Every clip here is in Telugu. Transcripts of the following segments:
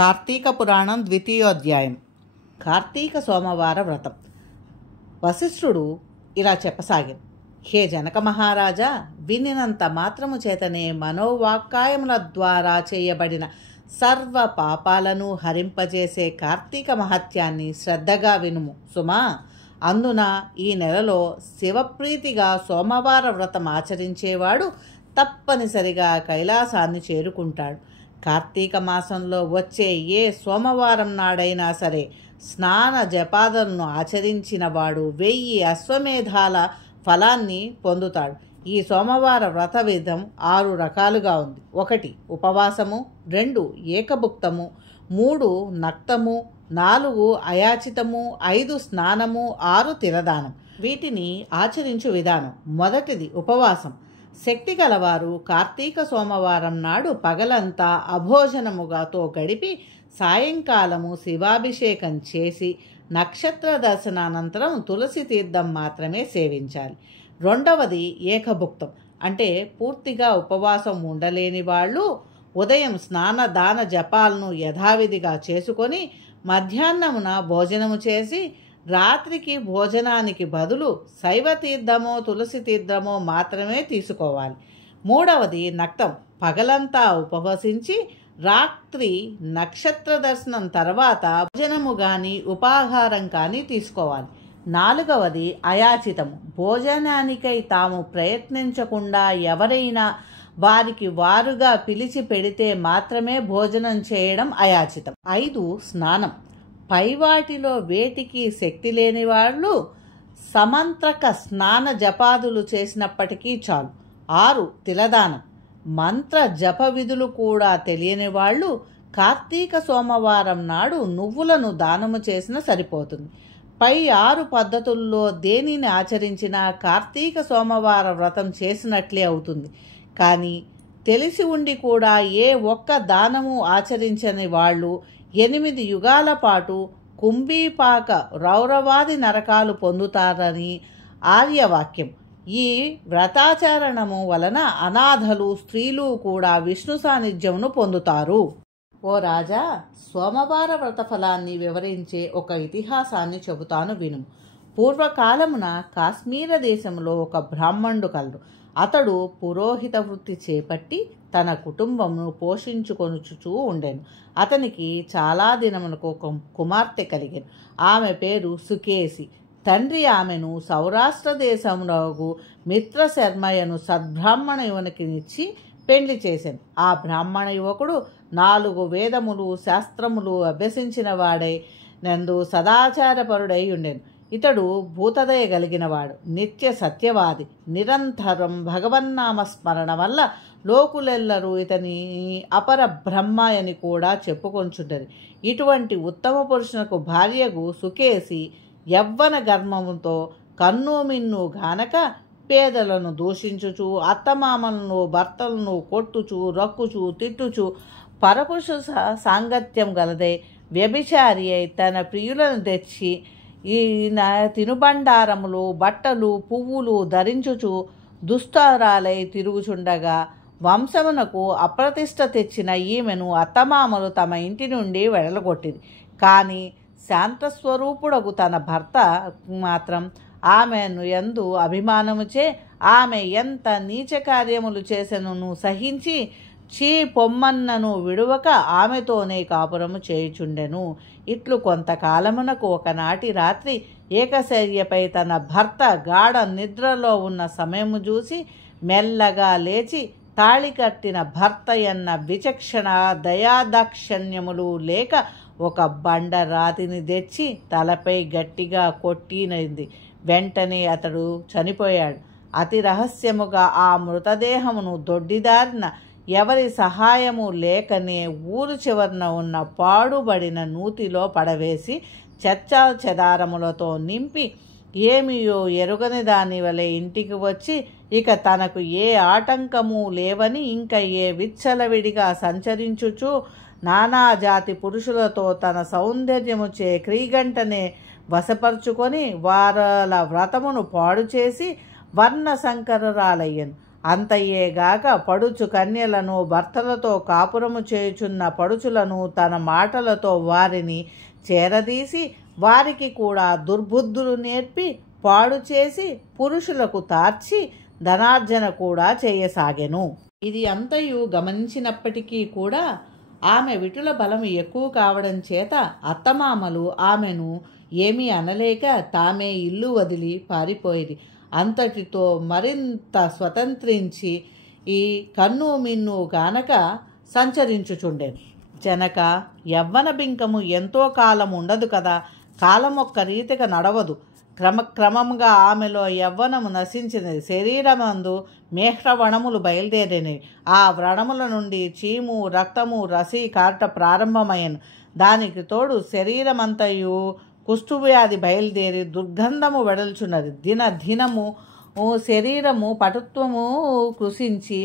కార్తీక పురాణం ద్వితీయోధ్యాయం. కార్తీక సోమవార వ్రతం. వశిష్ఠుడు ఇలా చెప్పసాగాను. హే జనక మహారాజా, వినినంత మాత్రము చేతనే మనోవాక్కాయముల ద్వారా చేయబడిన సర్వ పాపాలను హరింపజేసే కార్తీక మహత్యాన్ని శ్రద్ధగా వినుము సుమా. అందున ఈ నెలలో శివప్రీతిగా సోమవార వ్రతం ఆచరించేవాడు తప్పనిసరిగా కైలాసాన్ని చేరుకుంటాడు. కార్తీక మాసంలో వచ్చే ఏ సోమవారం నాడైనా సరే స్నాన జపాదులను ఆచరించిన వాడు 1000 అశ్వమేధాల ఫలాన్ని పొందుతాడు. ఈ సోమవార వ్రత విధం 6 రకాలుగా ఉంది. 1 ఉపవాసము, 2 ఏకభుక్తము, 3 నక్తము, 4 అయాచితము, 5 స్నానము, 6 తిలదానం. వీటిని ఆచరించు విధానం. మొదటిది ఉపవాసం. శక్తి గలవారు కార్తీక సోమవారం నాడు పగలంతా అభోజనముగాతో గడిపి సాయంకాలము శివాభిషేకం చేసి నక్షత్ర దర్శనానంతరం తులసి తీర్థం మాత్రమే సేవించాలి. రెండవది ఏకభుక్తం. అంటే పూర్తిగా ఉపవాసం ఉండలేని వాళ్ళు ఉదయం స్నాన దాన జపాలను యథావిధిగా చేసుకొని మధ్యాహ్నమున భోజనము చేసి రాత్రికి భోజనానికి బదులు శైవ తీర్థమో తులసి తీర్థమో మాత్రమే తీసుకోవాలి. మూడవది నక్తం. పగలంతా ఉపవసించి రాత్రి నక్షత్ర దర్శనం తర్వాత భోజనము కానీ ఉపాహారం కానీ తీసుకోవాలి. నాలుగవది అయాచితము. భోజనానికై తాము ప్రయత్నించకుండా ఎవరైనా వారికి వారుగా పిలిచి పెడితే మాత్రమే భోజనం చేయడం అయాచితం. 5 స్నానం. పైవాటిలో వేటికి శక్తి లేని వాళ్ళు సమంత్రక స్నాన జపాదులు చేసినప్పటికీ చాలు. 6 తిలదానం. మంత్ర జప విధులు కూడా తెలియని వాళ్ళు కార్తీక సోమవారం నాడు నువ్వులను దానము చేసిన సరిపోతుంది. పై 6 పద్ధతుల్లో దేనిని ఆచరించినా కార్తీక సోమవార వ్రతం చేసినట్లే అవుతుంది. కానీ తెలిసి ఉండి కూడా ఏ ఒక్క దానము ఆచరించని వాళ్ళు 8 యుగాల పాటు కుంభీపాక రౌరవాది నరకాలు పొందుతారని ఆర్యవాక్యం. ఈ వ్రతాచరణము వలన అనాథలు, స్త్రీలు కూడా విష్ణు సాన్నిధ్యమును పొందుతారు. ఓ రాజా, సోమవార వ్రత ఫలాన్ని వివరించే ఒక ఇతిహాసాన్ని చెబుతాను విను. పూర్వకాలమున కాశ్మీర దేశంలో ఒక బ్రాహ్మణుడు కలడు. అతడు పురోహిత వృత్తి చేపట్టి తన కుటుంబమును పోషించుకొనుచూ ఉండెను. అతనికి చాలా దినములకు ఒక కుమార్తె కలిగెను. ఆమె పేరు సుకేసి. తండ్రి ఆమెను సౌరాష్ట్ర దేశంలో మిత్రశర్మయను సద్బ్రాహ్మణ యువనికినిచ్చి పెండ్లి చేశాను. ఆ బ్రాహ్మణ యువకుడు 4 వేదములు శాస్త్రములు అభ్యసించిన వాడై నందు సదాచారపరుడై ఉండెను. ఇతడు భూతదయ కలిగినవాడు, నిత్య సత్యవాది, నిరంతరం భగవన్నామ స్మరణ వల్ల లోకులెల్లరూ ఇతని అపర బ్రహ్మ అని కూడా చెప్పుకొంచుంటది. ఇటువంటి ఉత్తమ పురుషునకు భార్యకు సుకేసి యవ్వన గర్మముతో కన్ను మిన్ను గానక పేదలను దూషించుచు అత్తమామలను భర్తలను కొట్టుచు రక్కుచు తిట్టుచు పరపురుష సాంగత్యం గలదై వ్యభిచారి అయి తన ప్రియులను తెచ్చి ఈ తినుబండారములు బట్టలు పువ్వులు ధరించుచు దుస్తారాలై తిరుగుచుండగా వంశమునకు అప్రతిష్ట తెచ్చిన ఈమెను అత్తమామలు తమ ఇంటి నుండి వెడలగొట్టింది. కానీ శాంతస్వరూపుడగు తన భర్త మాత్రం ఆమెను యందు అభిమానముచే ఆమె ఎంత నీచ కార్యములు చేసెను సహించి పొమ్మన్నను విడువక ఆమెతోనే కాపురము చేయుచుండెను. ఇట్లు కొంతకాలమునకు ఒకనాటి రాత్రి ఏకశర్యపై తన భర్త గాఢ నిద్రలో ఉన్న సమయము చూసి మెల్లగా లేచి తాళి కట్టిన భర్త ఎన్న విచక్షణ దయాదాక్షణ్యములు లేక ఒక బండ రాతిని తెచ్చి తలపై గట్టిగా కొట్టినది. వెంటనే అతడు చనిపోయాడు. అతి రహస్యముగా ఆ మృతదేహమును దొడ్డిదారిన ఎవరి సహాయము లేకనే ఊరు చివరన ఉన్న పాడుబడిన నూతిలో పడవేసి చెత్తా చెదారములతో నింపి ఏమియో ఎరుగని దాని వలె ఇంటికి వచ్చి ఇక తనకు ఏ ఆటంకము లేవని ఇంకా ఏ విచ్చలవిడిగా సంచరించుచు నానాజాతి పురుషులతో తన సౌందర్యముచే క్రీగంటనే వశపరుచుకొని వారల వ్రతమును పాడు చేసి వర్ణ సంకరాలయ్యను. అంతయ్యేగాక పడుచు కన్యలను భర్తలతో కాపురము చేయుచున్న పడుచులను తన మాటలతో వారిని చేరదీసి వారికి కూడా దుర్బుద్ధులు నేర్పి పాడు చేసి పురుషులకు తార్చి ధనార్జన కూడా చేయసాగెను. ఇది అంతయు గమనించినప్పటికీ కూడా ఆమె విటుల బలం ఎక్కువ కావడం చేత అత్తమామలు ఆమెను ఏమీ అనలేక తామే ఇల్లు వదిలి పారిపోయేది. అంతటితో మరింత స్వతంత్రించి ఈ కన్ను మిన్ను గానక సంచరించుచుండెను. జనక, యవ్వన బింకము ఎంతో కాలం ఉండదు కదా, కాలం ఒక్క రీతిగా నడవదు. క్రమక్రమంగా ఆమెలో యవ్వనము నశించినది. శరీరమందు మేహ్రవ్రణములు బయలుదేరినవి. ఆ వ్రణముల నుండి చీము రక్తము రసి కారట ప్రారంభమయ్యను. దానికి తోడు శరీరమంతయు కుష్ఠవ్యాధి బయలుదేరి దుర్గంధము వెడల్చున్నది. దినము శరీరము పటుత్వము కృషించి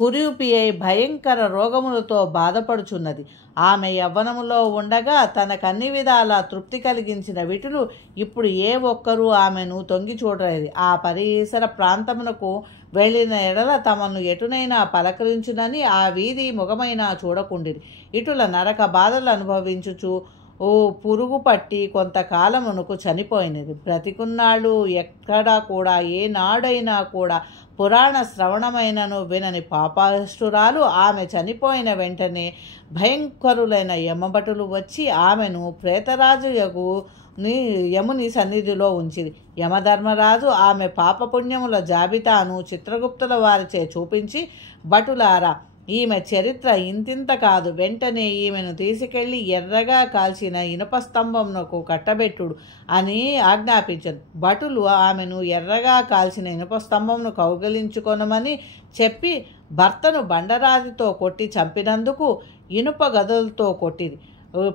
కురూపి అయి భయంకర రోగములతో బాధపడుచున్నది. ఆమె యవ్వనములో ఉండగా తనకన్ని విధాల తృప్తి కలిగించిన విటులు ఇప్పుడు ఏ ఒక్కరూ ఆమెను తొంగి చూడలేదు. ఆ పరిసర ప్రాంతమునకు వెళ్ళిన ఎడల తమను ఎటునైనా పలకరించునని ఆ వీధి ముఖమైనా చూడకుండిరి. ఇటుల నరక బాధలు అనుభవించుచు పురుగు పట్టి కొంతకాలమునకు చనిపోయినది. బ్రతికున్నాళ్ళు ఎక్కడా కూడా ఏనాడైనా కూడా పురాణ శ్రవణమైనను వినని పాపాష్టురాలు ఆమె చనిపోయిన వెంటనే భయంకరులైన యమభటులు వచ్చి ఆమెను ప్రేతరాజు యముని సన్నిధిలో ఉంచింది. యమధర్మరాజు ఆమె పాపపుణ్యముల జాబితాను చిత్రగుప్తుల వారిచే చూపించి, భటులారా, ఈమె చరిత్ర ఇంతింత కాదు, వెంటనే ఈమెను తీసుకెళ్లి ఎర్రగా కాల్చిన ఇనుప స్తంభమునకు కట్టబెట్టుడు అని ఆజ్ఞాపించను. భటులు ఆమెను ఎర్రగా కాల్చిన ఇనుప స్తంభమును కౌగిలించుకొనమని చెప్పి భర్తను బండరాతితో కొట్టి చంపినందుకు ఇనుప గదులతో కొట్టింది.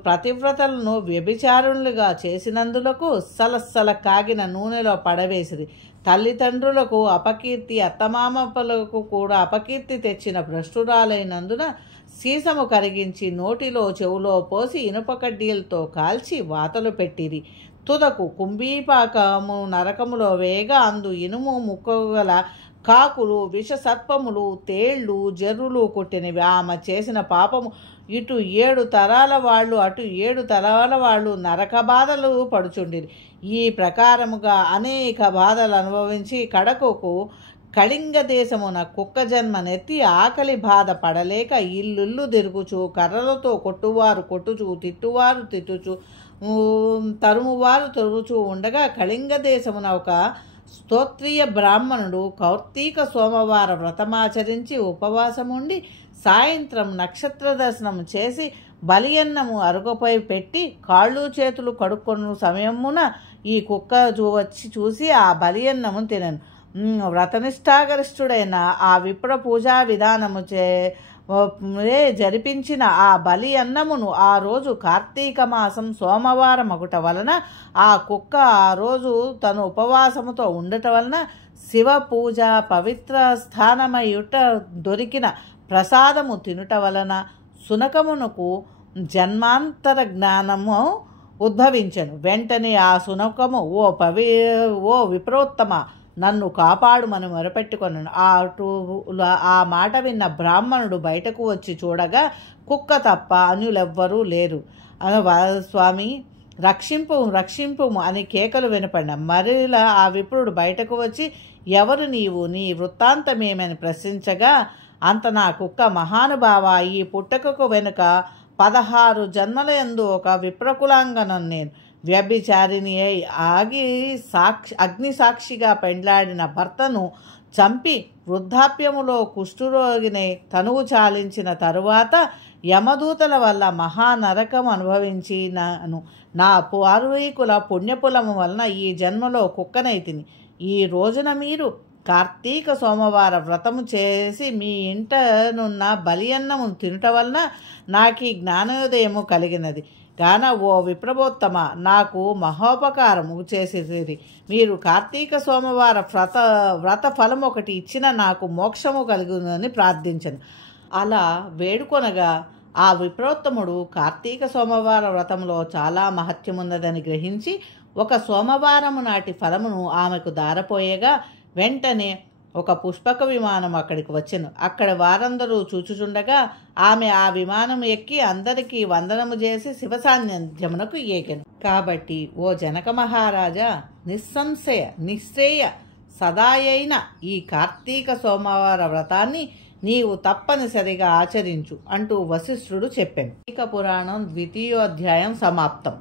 ప్రతివ్రతలను వ్యభిచారులుగా చేసినందులకు సలసల కాగిన నూనెలో పడవేసిరి. తల్లిదండ్రులకు అపకీర్తి, అత్తమామలకు కూడా అపకీర్తి తెచ్చిన భ్రష్టురాలైనందున సీసము కరిగించి నోటిలో చెవులో పోసి ఇనుప కడ్డీలతో కాల్చి వాతలు పెట్టిరి. తుదకు కుంభీపాకము నరకములో వేగా అందు ఇనుము ముక్కగల కాకులు, విషసర్పములు, తేళ్లు, జర్రులు కొట్టినవి. ఆమె చేసిన పాపము ఇటు 7 తరాల వాళ్ళు అటు 7 తరాల వాళ్ళు నరక బాధలు పడుచుండిరి. ఈ ప్రకారముగా అనేక బాధలు అనుభవించి కడకుకు కళింగ దేశమున కుక్క జన్మనెత్తి ఆకలి బాధ పడలేక ఇల్లుళ్ళు తిరుగుచు కర్రలతో కొట్టువారు కొట్టుచు తిట్టువారు తిట్టుచు తరుమువారు తరుముచూ ఉండగా కళింగ దేశమున ఒక స్తోత్రీయ బ్రాహ్మణుడు కార్తీక సోమవార వ్రతమాచరించి ఉపవాసముండి సాయంత్రం నక్షత్ర దర్శనం చేసి బలియన్నము అరుగుపై పెట్టి కాళ్ళు చేతులు కడుక్కొను సమయమున ఈ కుక్క వచ్చి చూసి ఆ బలియన్నము తినను. వ్రతనిష్టాగరిష్ఠుడైన ఆ విప్ర పూజా విధానము జరిపించిన ఆ బలి అన్నమును ఆ రోజు కార్తీక మాసం సోమవారం ఒకట వలన ఆ కుక్క ఆ రోజు తను ఉపవాసముతో ఉండటం వలన శివ పూజ పవిత్ర స్థానమయుట దొరికిన ప్రసాదము తినుట వలన సునకమునకు జన్మాంతర జ్ఞానము ఉద్భవించెను. వెంటనే ఆ సునకము ఓ విప్రోత్తమ, నన్ను కాపాడుమని మొరపెట్టుకొనను. ఆ మాట విన్న బ్రాహ్మణుడు బయటకు వచ్చి చూడగా కుక్క తప్ప అన్యులెవ్వరూ లేరు. స్వామి, రక్షింపు అని కేకలు వినపడిన. మరిలా ఆ విప్రుడు బయటకు వచ్చి, ఎవరు నీవు, నీ వృత్తాంతమేమని ప్రశ్నించగా, అంత నా కుక్క మహానుభావ, ఈ పుట్టకకు వెనుక 16 జన్మలయందు ఒక విప్రకులాంగనను నేను. వ్యభిచారిణి అయి అగ్ని సాక్షిగా పెండ్లాడిన భర్తను చంపి వృద్ధాప్యములో కుష్ఠరోగిని తనువు చాలించిన తరువాత యమదూతల వల్ల మహానరకం అనుభవించినాను. నా పూర్వీకుల పుణ్యపులము వలన ఈ జన్మలో కుక్కనైతిని. ఈ రోజున మీరు కార్తీక సోమవార వ్రతము చేసి మీ ఇంటనున్న బలియన్నము తినుట వలన నాకు ఈ జ్ఞానోదయము కలిగినది. గాన ఓ విప్రబోత్తమ, నాకు మహోపకారము చేసేది. మీరు కార్తీక సోమవార వ్రత ఫలం ఒకటి ఇచ్చిన నాకు మోక్షము కలుగునని ప్రార్థించను. అలా వేడుకొనగా ఆ విప్రోత్తముడు కార్తీక సోమవార వ్రతంలో చాలా మహత్యమున్నదని గ్రహించి ఒక సోమవారము నాటి ఫలమును ఆమెకు దారపోయగా వెంటనే ఒక పుష్పక విమానం అక్కడికి వచ్చెను. అక్కడ వారందరూ చూచుచుండగా ఆమె ఆ విమానం ఎక్కి అందరికీ వందనము చేసి శివ సాన్నిధ్యమునకు ఏకెను. కాబట్టి ఓ జనక మహారాజా, నిస్సంశయ నిశ్రేయ సదాయైన ఈ కార్తీక సోమవార వ్రతాన్ని నీవు తప్పనిసరిగా ఆచరించు అంటూ వశిష్ఠుడు చెప్పాను. కార్తీక పురాణం 2వ అధ్యాయం సమాప్తం.